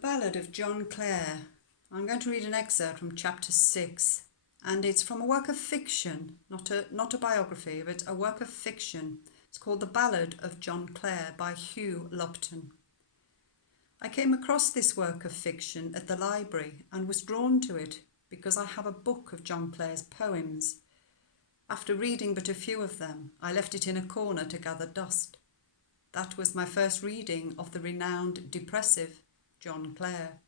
The Ballad of John Clare. I'm going to read an excerpt from chapter 6, and it's from a work of fiction, not a biography, but a work of fiction. It's called The Ballad of John Clare by Hugh, Lupton. I came across this work of fiction at the library and was drawn to it because I have a book of John Clare's poems. After reading but a few of them, I left it in a corner to gather dust. That was my first reading of the renowned Depressive John Clare.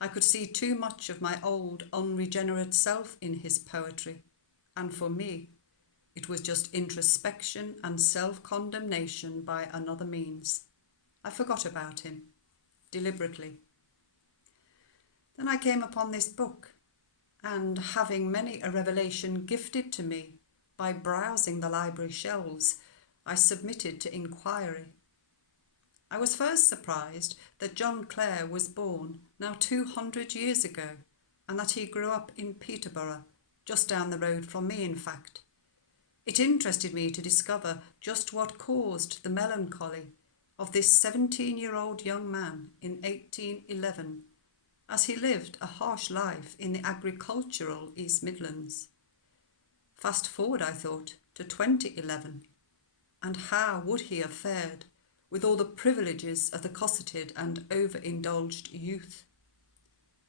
I could see too much of my old unregenerate self in his poetry, and for me, it was just introspection and self-condemnation by another means. I forgot about him, deliberately. Then I came upon this book, and having many a revelation gifted to me by browsing the library shelves, I submitted to inquiry. I was first surprised that John Clare was born now 200 years ago, and that he grew up in Peterborough, just down the road from me, in fact. It interested me to discover just what caused the melancholy of this 17-year-old young man in 1811, as he lived a harsh life in the agricultural East Midlands. Fast forward, I thought, to 2011, and how would he have fared with all the privileges of the cosseted and overindulged youth?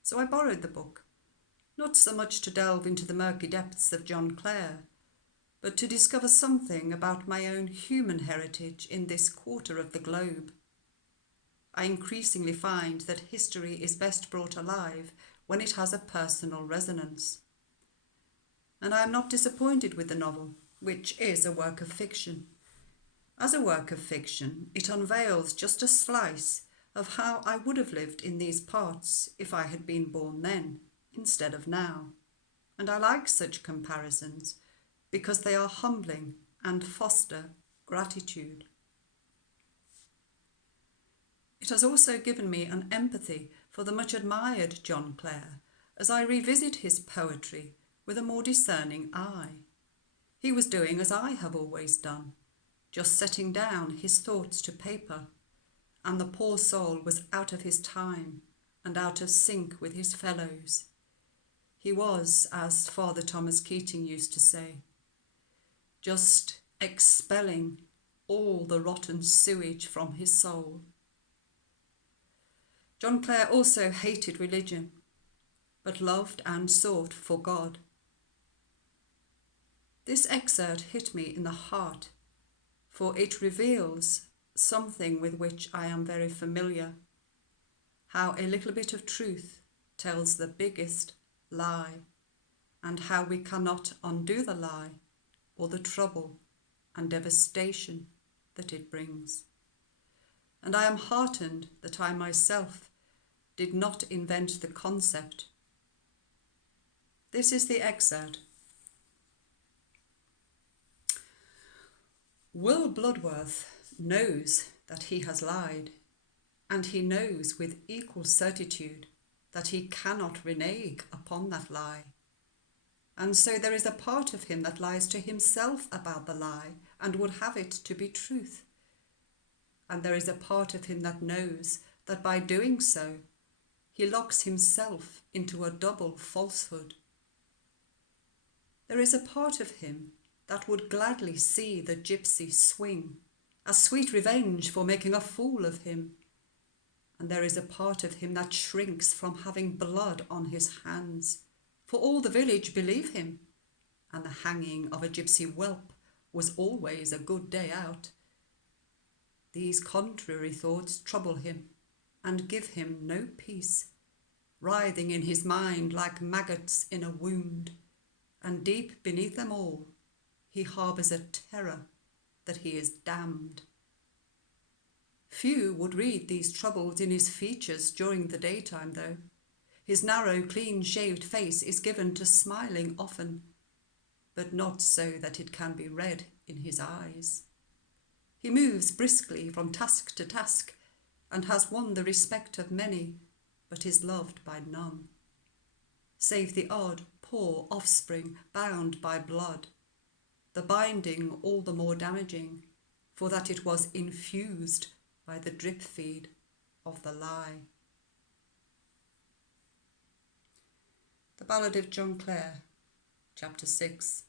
So I borrowed the book, not so much to delve into the murky depths of John Clare, but to discover something about my own human heritage in this quarter of the globe. I increasingly find that history is best brought alive when it has a personal resonance. And I am not disappointed with the novel, which is a work of fiction. As a work of fiction, it unveils just a slice of how I would have lived in these parts if I had been born then, instead of now. And I like such comparisons because they are humbling and foster gratitude. It has also given me an empathy for the much admired John Clare as I revisit his poetry with a more discerning eye. He was doing as I have always done, just setting down his thoughts to paper, and the poor soul was out of his time and out of sync with his fellows. He was, as Father Thomas Keating used to say, just expelling all the rotten sewage from his soul. John Clare also hated religion, but loved and sought for God. This excerpt hit me in the heart, for it reveals something with which I am very familiar, how a little bit of truth tells the biggest lie, and how we cannot undo the lie or the trouble and devastation that it brings. And I am heartened that I myself did not invent the concept. This is the excerpt. Will Bloodworth knows that he has lied, and he knows with equal certitude that he cannot renege upon that lie. And so there is a part of him that lies to himself about the lie and would have it to be truth. And there is a part of him that knows that by doing so, he locks himself into a double falsehood. There is a part of him that would gladly see the gypsy swing, as sweet revenge for making a fool of him. And there is a part of him that shrinks from having blood on his hands, for all the village believe him, and the hanging of a gypsy whelp was always a good day out. These contrary thoughts trouble him and give him no peace, writhing in his mind like maggots in a wound, and deep beneath them all he harbours a terror that he is damned. Few would read these troubles in his features during the daytime, though. His narrow, clean-shaved face is given to smiling often, but not so that it can be read in his eyes. He moves briskly from task to task, and has won the respect of many, but is loved by none, save the odd, poor offspring bound by blood, the binding all the more damaging, for that it was infused by the drip feed of the lie. The Ballad of John Clare, Chapter 6.